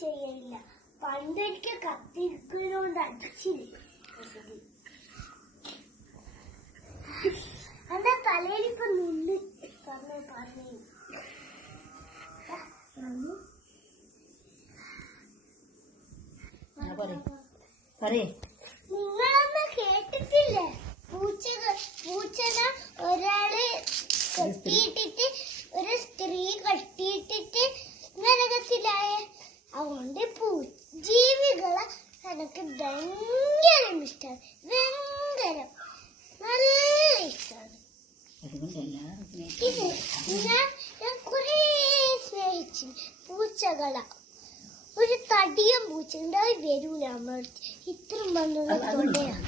ചെയ്യില്ല. പണ്ടെനിക്ക് കത്തിരിക്കുന്നോണ്ട് അടിച്ചില്ല. എന്റെ തലയിൽ ഇപ്പൊ നിന്ന് പറഞ്ഞു നിങ്ങളൊന്നും കേട്ടിട്ടില്ലേ? പൂച്ചനെ ഒരാള് കെട്ടിയിട്ടിട്ട് ഒരു സ്ത്രീ കെട്ടിയിട്ടിട്ട് നരകത്തിലായ. അതുകൊണ്ട് ജീവികളെ എനിക്ക് ഭയങ്കര ഇഷ്ടമാണ്. ഭയങ്കര നല്ല ഇഷ്ടമാണ്. ഞാൻ കുറേ സ്നേഹിച്ചു പൂച്ചകളെ. ഒരു തടിയും പൂച്ച ഉണ്ടായി വരൂല. നമ്മൾ ഇത്രയും വന്നുള്ള തൊണ്ടയാണ്.